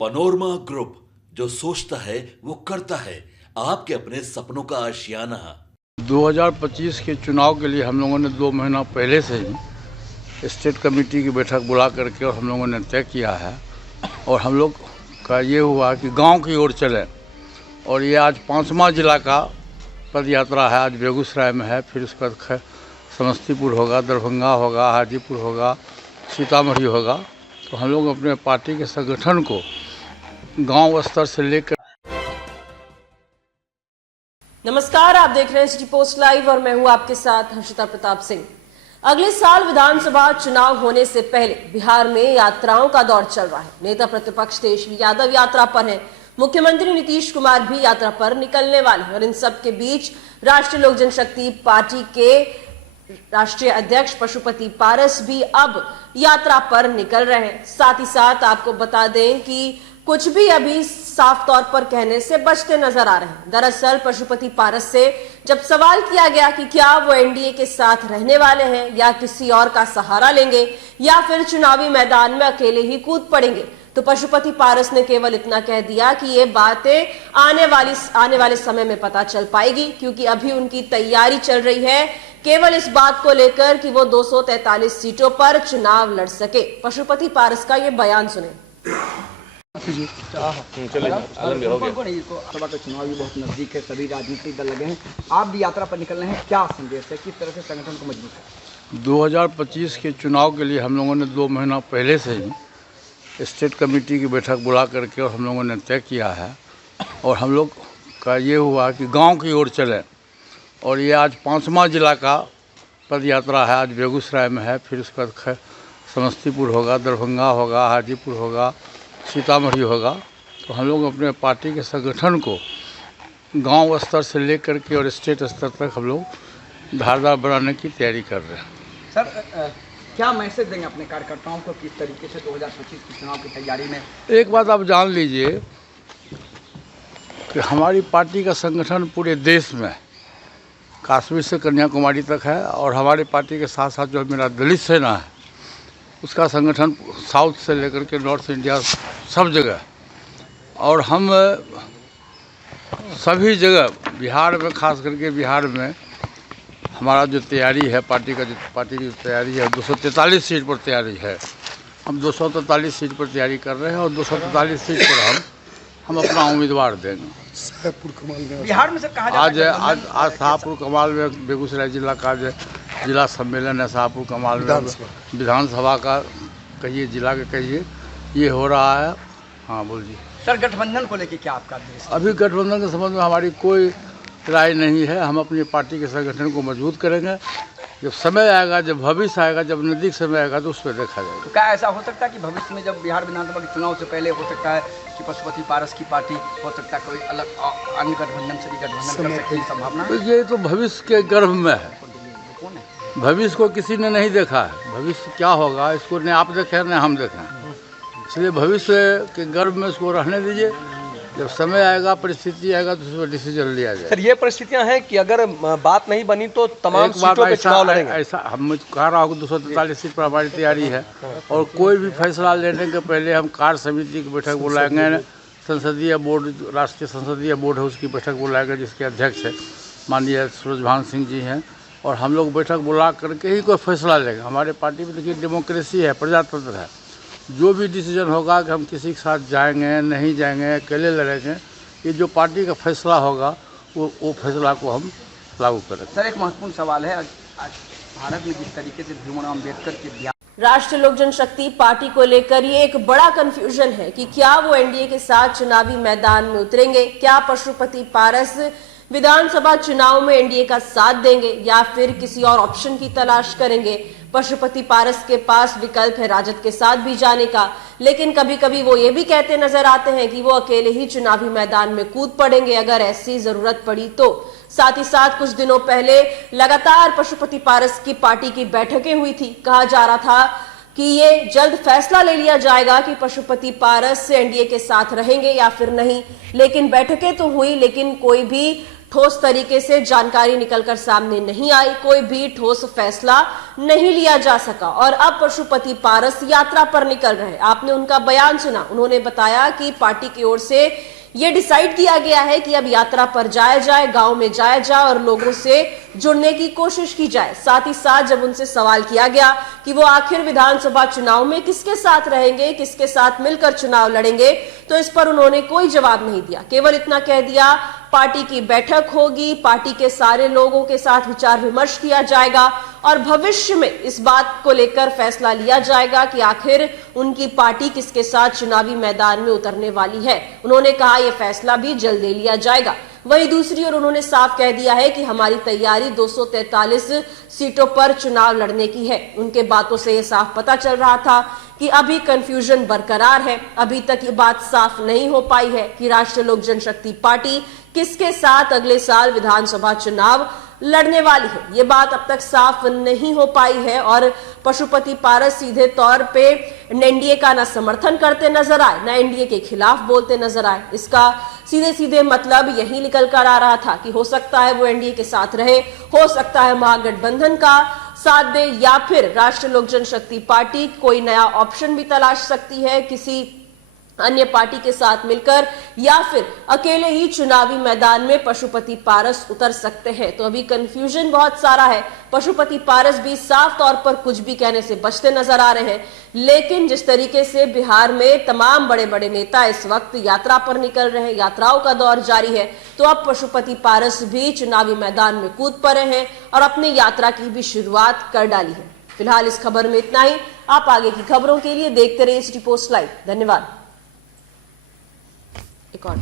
Panorama group, जो सोचता है वो करता है। आपके अपने सपनों का आशियाना। 2025 के चुनाव के लिए हम लोगों ने 2 महीना पहले से ही स्टेट कमेटी की बैठक बुला करके और हम लोगों ने तय किया है। और हम लोग का ये हुआ कि गांव की ओर चलें। और ये आज 5वां जिला का पद यात्रा है। आज बेगूसराय में है, फिर उसके बाद समस्तीपुर होगा, दरभंगा होगा, हाजीपुर होगा, सीतामढ़ी होगा। तो हम लोग अपने पार्टी के संगठन को गांव स्तर से लेकर। नमस्कार, आप देख रहे हैं सिटी पोस्ट लाइव और मैं हूं आपके साथ हर्षिता प्रताप सिंह। अगले साल विधानसभा चुनाव होने से पहले बिहार में यात्राओं का दौर चल रहा है। नेता प्रतिपक्ष तेजस्वी यादव यात्रा पर हैं, मुख्यमंत्री नीतीश कुमार भी यात्रा पर निकलने वाले हैं और इन सब के बीच राष्ट्रीय लोक जनशक्ति पार्टी के राष्ट्रीय अध्यक्ष पशुपति पारस भी अब यात्रा पर निकल रहे हैं। साथ ही साथ आपको बता दें कि कुछ भी अभी साफ तौर पर कहने से बचते नजर आ रहे हैं। दरअसल पशुपति पारस से जब सवाल किया गया कि क्या वो एनडीए के साथ रहने वाले हैं या किसी और का सहारा लेंगे या फिर चुनावी मैदान में अकेले ही कूद पड़ेंगे, तो पशुपति पारस ने केवल इतना कह दिया कि ये बातें आने वाले समय में पता चल पाएगी, क्योंकि अभी उनकी तैयारी चल रही है केवल इस बात को लेकर कि वो 243 सीटों पर चुनाव लड़ सके। पशुपति पारस का ये बयान सुने। सभा का चुनाव भी बहुत नजदीक है, सभी राजनीतिक दल लगे हैं, आप भी यात्रा पर निकल रहे हैं, क्या संदेश है, किस तरह से संगठन को मजबूत है? 2025 के चुनाव के लिए हम लोगों ने 2 महीना पहले से ही स्टेट कमेटी की बैठक बुला करके और हम लोगों ने तय किया है। और हम लोग का ये हुआ कि गांव की ओर चलें। और ये आज 5वां जिला का पद यात्रा है। आज बेगूसराय में है, फिर उसके बाद समस्तीपुर होगा, दरभंगा होगा, हाजीपुर होगा, सीतामढ़ी होगा। तो हम लोग अपने पार्टी के संगठन को गांव स्तर से लेकर के और स्टेट स्तर तक हम लोग धारदार बनाने की तैयारी कर रहे हैं। सर, क्या मैसेज देंगे अपने कार्यकर्ताओं को, किस तरीके से 2025 के चुनाव की तैयारी में? एक बात आप जान लीजिए कि हमारी पार्टी का संगठन पूरे देश में कश्मीर से कन्याकुमारी तक है। और हमारी पार्टी के साथ साथ जो मेरा दलित सेना है उसका संगठन साउथ से लेकर के नॉर्थ इंडिया सब जगह। और हम सभी जगह बिहार में, खास करके बिहार में हमारा जो तैयारी है, पार्टी की जो तैयारी है 243 सीट पर तैयारी है। हम 243 सीट पर तैयारी कर रहे हैं और 243 सीट पर हम अपना उम्मीदवार देंगे। बिहार में सर कहा जाता है आज शाहपुर कमाल में बेगूसराय जिला का जो जिला सम्मेलन है, शाहपुर कमाल में विधानसभा का कहिए, जिला के कहिए, ये हो रहा है। हाँ बोलिए सर, गठबंधन को लेकर क्या आपका देश? अभी गठबंधन के संबंध में हमारी कोई राय नहीं है। हम अपनी पार्टी के संगठन को मजबूत करेंगे। जब समय आएगा, जब भविष्य आएगा, जब नज़दीक समय आएगा तो उस पर देखा जाएगा। तो क्या ऐसा हो सकता है कि भविष्य में जब बिहार विधानसभा के चुनाव से पहले हो सकता है कि पशुपति पारस की पार्टी हो सकता है कोई अलग अन्य गठबंधन से भी गठबंधन कर सकने की संभावना? तो ये तो भविष्य के गर्भ में है। कौन है? भविष्य को किसी ने नहीं देखा है। भविष्य क्या होगा इसको न आप देखें न हम देखें, इसलिए भविष्य के गर्भ में इसको रहने दीजिए। जब समय आएगा, परिस्थिति आएगा तो उस पर डिसीजन लिया जाए। सर, ये परिस्थितियां हैं कि अगर बात नहीं बनी तो तमाम सीटों पे चुनाव लड़ेंगे। ऐसा हम कह रहा हूँ 243 सीट पर हमारी तैयारी है। और कोई भी फैसला लेने के पहले हम कार्य समिति की बैठक बुलाएंगे। संसदीय बोर्ड, राष्ट्रीय संसदीय बोर्ड है, उसकी बैठक बुलाएंगे, जिसके अध्यक्ष है माननीय सूरजभान सिंह जी हैं। और हम लोग बैठक बुला करके ही कोई फैसला लेंगे। हमारे पार्टी में देखिए डेमोक्रेसी है, प्रजातंत्र है। जो भी डिसीजन होगा कि हम किसी के साथ जाएंगे, नहीं जाएंगे, अकेले लड़ेंगे, ये जो पार्टी का फैसला होगा वो फैसला को हम लागू करेंगे। सर, एक महत्वपूर्ण सवाल है, आज भारत में जिस तरीके से भीमराव अम्बेडकर के राष्ट्रीय लोक जनशक्ति पार्टी को लेकर ये एक बड़ा कंफ्यूजन है कि क्या वो एनडीए के साथ चुनावी मैदान में उतरेंगे, क्या पशुपति पारस विधानसभा चुनाव में एनडीए का साथ देंगे या फिर किसी और ऑप्शन की तलाश करेंगे। पशुपति पारस के पास विकल्प है राजद के साथ भी जाने का, लेकिन कभी कभी वो ये भी कहते नजर आते हैं कि वो अकेले ही चुनावी मैदान में कूद पड़ेंगे अगर ऐसी जरूरत पड़ी तो। साथ ही साथ कुछ दिनों पहले लगातार पशुपति पारस की पार्टी की बैठकें हुई थी। कहा जा रहा था कि ये जल्द फैसला ले लिया जाएगा कि पशुपति पारस एनडीए के साथ रहेंगे या फिर नहीं। लेकिन बैठकें तो हुई, लेकिन कोई भी ठोस तरीके से जानकारी निकलकर सामने नहीं आई, कोई भी ठोस फैसला नहीं लिया जा सका और अब पशुपति पारस यात्रा पर निकल रहे। आपने उनका बयान सुना, उन्होंने बताया कि पार्टी की ओर से ये डिसाइड किया गया है कि अब यात्रा पर जाया जाए, गांव में जाया जाए और लोगों से जुड़ने की कोशिश की जाए। साथ ही साथ जब उनसे सवाल किया गया कि वो आखिर विधानसभा चुनाव में किसके साथ रहेंगे, किसके साथ मिलकर चुनाव लड़ेंगे, तो इस पर उन्होंने कोई जवाब नहीं दिया। केवल इतना कह दिया पार्टी की बैठक होगी, पार्टी के सारे लोगों के साथ विचार विमर्श किया जाएगा और भविष्य में इस बात को लेकर फैसला लिया जाएगा कि आखिर उनकी पार्टी किसके साथ चुनावी मैदान में उतरने वाली है। उन्होंने कहा यह फैसला भी जल्द ले लिया जाएगा। वहीं दूसरी ओर उन्होंने साफ कह दिया है कि हमारी तैयारी 243 सीटों पर चुनाव लड़ने की है। उनके बातों से यह साफ पता चल रहा था कि अभी कंफ्यूजन बरकरार है। अभी तक ये बात साफ नहीं हो पाई है कि राष्ट्रीय लोक जनशक्ति पार्टी किसके साथ अगले साल विधानसभा चुनाव लड़ने वाली है। ये बात अब तक साफ नहीं हो पाई है और पशुपति पारस सीधे तौर पे एनडीए का ना समर्थन करते नजर आए, ना एनडीए के खिलाफ बोलते नजर आए। इसका सीधे सीधे मतलब यही निकल कर आ रहा था कि हो सकता है वो एनडीए के साथ रहे, हो सकता है महागठबंधन का साथ दे या फिर राष्ट्रीय लोक जनशक्ति पार्टी कोई नया ऑप्शन भी तलाश सकती है किसी अन्य पार्टी के साथ मिलकर, या फिर अकेले ही चुनावी मैदान में पशुपति पारस उतर सकते हैं। तो अभी कंफ्यूजन बहुत सारा है। पशुपति पारस भी साफ तौर पर कुछ भी कहने से बचते नजर आ रहे हैं, लेकिन जिस तरीके से बिहार में तमाम बड़े बड़े नेता इस वक्त यात्रा पर निकल रहे हैं, यात्राओं का दौर जारी है, तो अब पशुपति पारस भी चुनावी मैदान में कूद पड़े हैं और अपनी यात्रा की भी शुरुआत कर डाली है। फिलहाल इस खबर में इतना ही। आप आगे की खबरों के लिए देखते रहिए सिटी पोस्ट लाइव। धन्यवाद। एक और